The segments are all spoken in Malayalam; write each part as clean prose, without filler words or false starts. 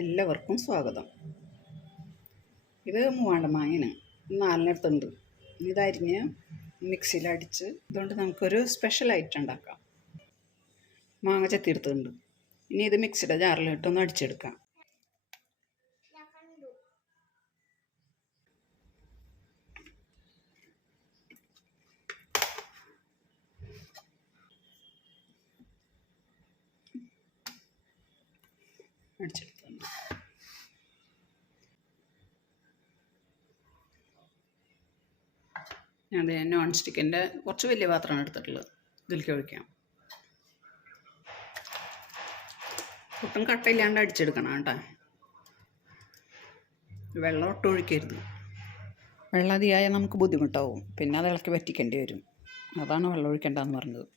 എല്ലാവർക്കും സ്വാഗതം. ഇത് മൂവാണ്ട മാങ്ങയാണ്, 4 ഇതരിഞ്ഞ് മിക്സിയിലടിച്ച് ഇതുകൊണ്ട് നമുക്കൊരു സ്പെഷ്യൽ ഐറ്റം ഉണ്ടാക്കാം. മാങ്ങ ചെത്തിയെടുത്തുണ്ട്. ഇനി ഇത് മിക്സിയുടെ ജാറിലിട്ടൊന്ന് അടിച്ചെടുക്കാം. അടിച്ചെടുത്തുണ്ട്. ഞാൻ നോൺ സ്റ്റിക്കിൻ്റെ കുറച്ച് വലിയ പാത്രമാണ് എടുത്തിട്ടുള്ളത്. ഇതിലേക്ക് ഒഴിക്കാം. ഒട്ടും കട്ടയില്ലാണ്ട് അടിച്ചെടുക്കണം കേട്ടോ. വെള്ളം ഒട്ടും ഒഴിക്കരുത്. വെള്ളം അധികമായാൽ നമുക്ക് ബുദ്ധിമുട്ടാവും. പിന്നെ അത് ഇളക്കി വറ്റിക്കേണ്ടി വരും. അതാണ് വെള്ളം ഒഴിക്കേണ്ടതെന്ന് പറഞ്ഞത്.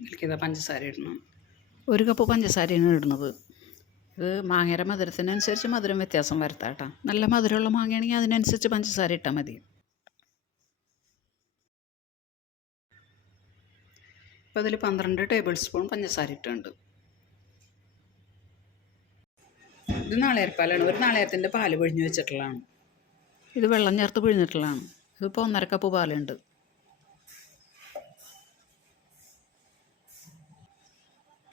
ഇതിലേക്ക് പഞ്ചസാര ഇടണം. 1 കപ്പ് പഞ്ചസാരയാണ് ഇടുന്നത്. ഇത് മാങ്ങയുടെ മധുരത്തിനനുസരിച്ച് മധുരം വ്യത്യാസം വരുത്താം കേട്ടോ. നല്ല മധുരമുള്ള മാങ്ങയാണെങ്കിൽ അതിനനുസരിച്ച് പഞ്ചസാര ഇട്ടാൽ മതി. ഇപ്പോൾ അതിൽ 12 ടേബിൾ സ്പൂൺ പഞ്ചസാര ഇട്ടുണ്ട്. ഇത് നാളികേരപ്പാലാണ്. ഒരു നാളികേരത്തിൻ്റെ പാല് പിഴിഞ്ഞ് വെച്ചിട്ടുള്ളതാണ്. ഇത് വെള്ളം ചേർത്ത് പിഴിഞ്ഞിട്ടുള്ളതാണ്. ഇതിപ്പോൾ 1.5 കപ്പ് പാലുണ്ട്.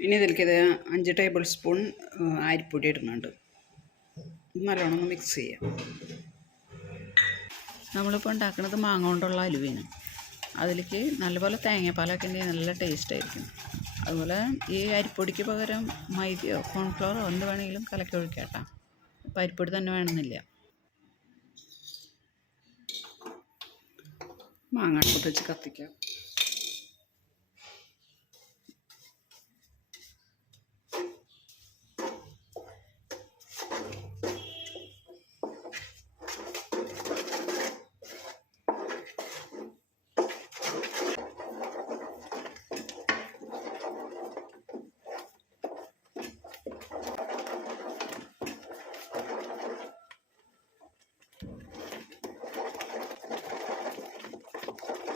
ഇനി ഇതിലേക്ക് 5 ടേബിൾ സ്പൂൺ അരിപ്പൊടി ഇടുന്നുണ്ട്. നല്ലോണം ഒന്ന് മിക്സ് ചെയ്യാം. നമ്മളിപ്പോൾ ഉണ്ടാക്കുന്നത് മാങ്ങ കൊണ്ടുള്ള അലുവയാണ്. അതിലേക്ക് നല്ലപോലെ തേങ്ങാപ്പാലൊക്കെ ഉണ്ടെങ്കിൽ നല്ല ടേസ്റ്റ് ആയിരിക്കും. അതുപോലെ ഈ അരിപ്പൊടിക്ക് പകരം മൈദയോ കോൺഫ്ലവറോ എന്ത് വേണമെങ്കിലും കലക്കി ഒഴിക്കാം കേട്ടോ. അപ്പോൾ അരിപ്പൊടി തന്നെ വേണമെന്നില്ല. മാങ്ങ അടുപ്പത്ത് വെച്ച് കത്തിക്കാം.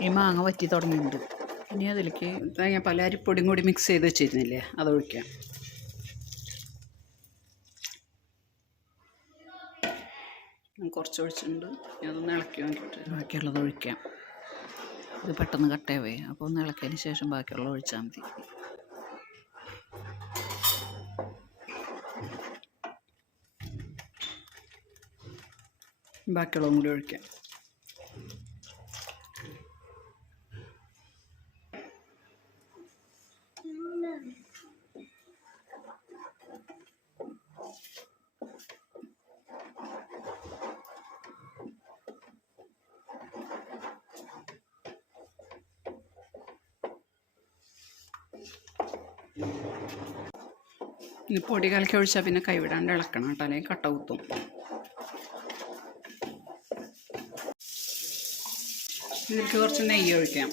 ഈ മാങ്ങ വറ്റി തുടങ്ങിയിട്ടുണ്ട്. ഇനി അതിലേക്ക് തേങ്ങാപ്പാൽ അരിപ്പൊടിയും കൂടി മിക്സ് ചെയ്ത് വെച്ചിരുന്നില്ലേ, അതൊഴിക്കാം. കുറച്ച് ഒഴിച്ചിട്ടുണ്ട്. അതൊന്ന് ഇളക്കി വേണ്ടിയിട്ട് ബാക്കിയുള്ളത് ഒഴിക്കാം. ഇത് പെട്ടെന്ന് കട്ടയാവേ. അപ്പോൾ ഒന്ന് ഇളക്കിയതിന് ശേഷം ബാക്കിയുള്ളത് ഒഴിച്ചാൽ മതി. ബാക്കിയുള്ളതും കൂടി ഒഴിക്കാം. ഇനി പൊടി കലക്കി ഒഴിച്ചാൽ പിന്നെ കൈവിടാണ്ട് ഇളക്കണം കേട്ടോ, അല്ലെങ്കിൽ കട്ട കുത്തും. ഇതിലേക്ക് കുറച്ച് നെയ്യ് ഒഴിക്കാം.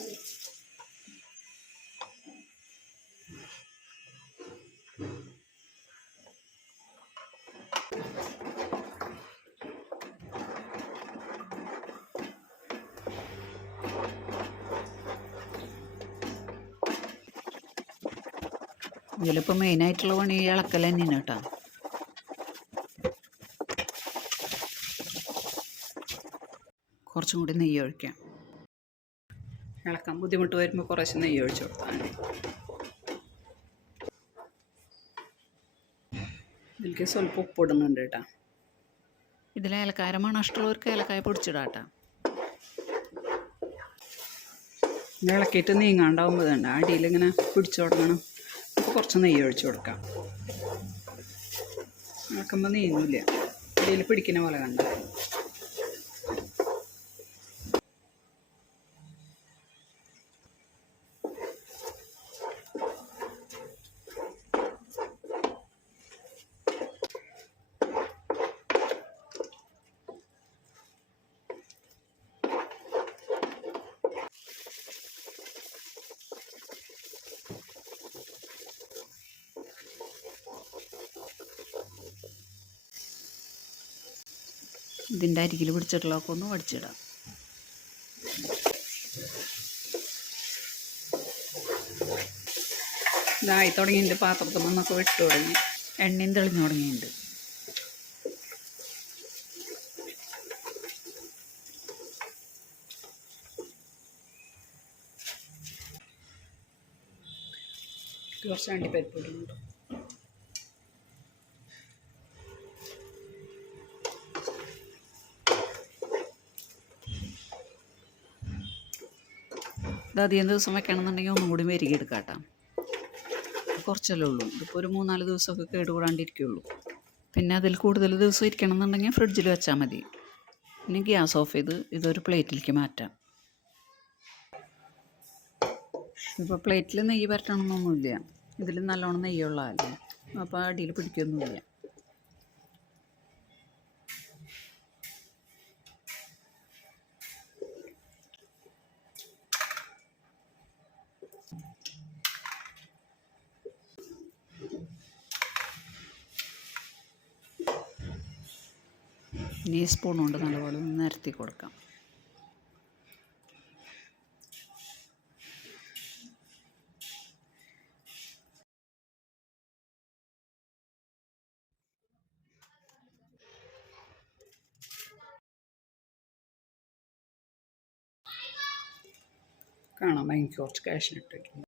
ഇതിലിപ്പോൾ മെയിനായിട്ടുള്ള പണി ഇളക്കൽ തന്നെയാണ് കേട്ടോ. കുറച്ചും കൂടി നെയ്യ് ഒഴിക്കാം. ഇളക്കാൻ ബുദ്ധിമുട്ട് വരുമ്പോൾ കുറച്ച് നെയ്യ് ഒഴിച്ച് കൊടുത്താൽ മതി. ഇതിലേക്ക് സ്വല്പം ഉപ്പിടുന്നുണ്ട് കേട്ടോ. ഇതിൽ ഏലക്കായ മണം ഇഷ്ടമുള്ളവർക്ക് ഏലക്കായ പൊടിച്ചിടാം കേട്ടോ. ഇളക്കിയിട്ട് നീങ്ങാണ്ടാവുമ്പോൾ തന്നെ അടിയിലിങ്ങനെ പിടിച്ചു തുടങ്ങണം. കുറച്ച് നെയ്യ് ഒഴിച്ച് കൊടുക്കാം. ഇളക്കുമ്പോൾ നീങ്ങില്ല, അടിയിൽ പിടിക്കുന്ന പോലെ കണ്ട. ഇതിൻ്റെ അരികിൽ പിടിച്ചിട്ടുള്ളതൊക്കെ ഒന്ന് വടിച്ചിടാം. ഇതായി തുടങ്ങിയിട്ടുണ്ട്. പാത്രത്തിൽ നിന്നൊക്കെ വിട്ടു തുടങ്ങി, എണ്ണയും തെളിഞ്ഞു തുടങ്ങിയിട്ടുണ്ട്. കുറച്ച് അണ്ടിപ്പരിപ്പ് ഇടുന്നുണ്ട്. ഇത് അധികം ദിവസം വെക്കണമെന്നുണ്ടെങ്കിൽ ഒന്നും കൂടി മെരുകിയെടുക്കാം കേട്ടോ. കുറച്ചല്ലേ ഉള്ളൂ. ഇതിപ്പോൾ ഒരു 3-4 ദിവസമൊക്കെ കേടുകൂടാണ്ടിരിക്കുള്ളൂ. പിന്നെ അതിൽ കൂടുതൽ ദിവസം ഇരിക്കണം എന്നുണ്ടെങ്കിൽ ഫ്രിഡ്ജിൽ വെച്ചാൽ മതി. ഇനി ഗ്യാസ് ഓഫ് ചെയ്ത് ഇതൊരു പ്ലേറ്റിലേക്ക് മാറ്റാം. ഇപ്പോൾ പ്ലേറ്റിൽ നെയ്യ് പരട്ടണമെന്നൊന്നുമില്ല. ഇതിൽ നല്ലോണം നെയ്യുള്ളതല്ലേ, അപ്പോൾ അടിയിൽ പിടിക്കൊന്നുമില്ല. ഇനി സ്പൂൺ കൊണ്ട് നല്ലപോലെ ഒന്ന് നിരത്തി കൊടുക്കാം. കാണാം, എനിക്ക് കുറച്ച് കാഷ്നട്ട് വയ്ക്കും.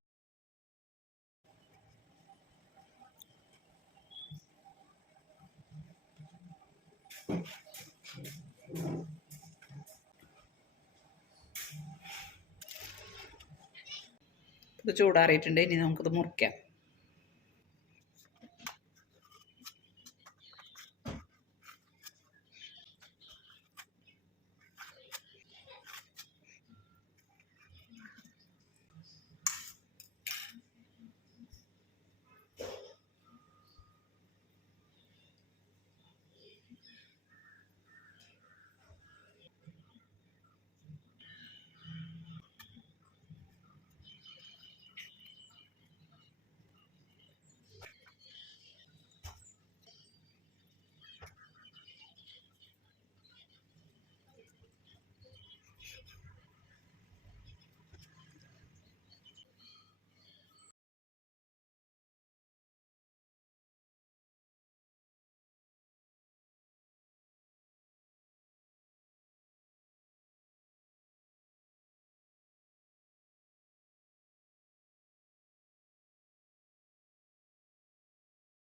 ഇത് ചൂടാറിയിട്ടുണ്ട്. ഇനി നമുക്കിത് മുറിക്കാം.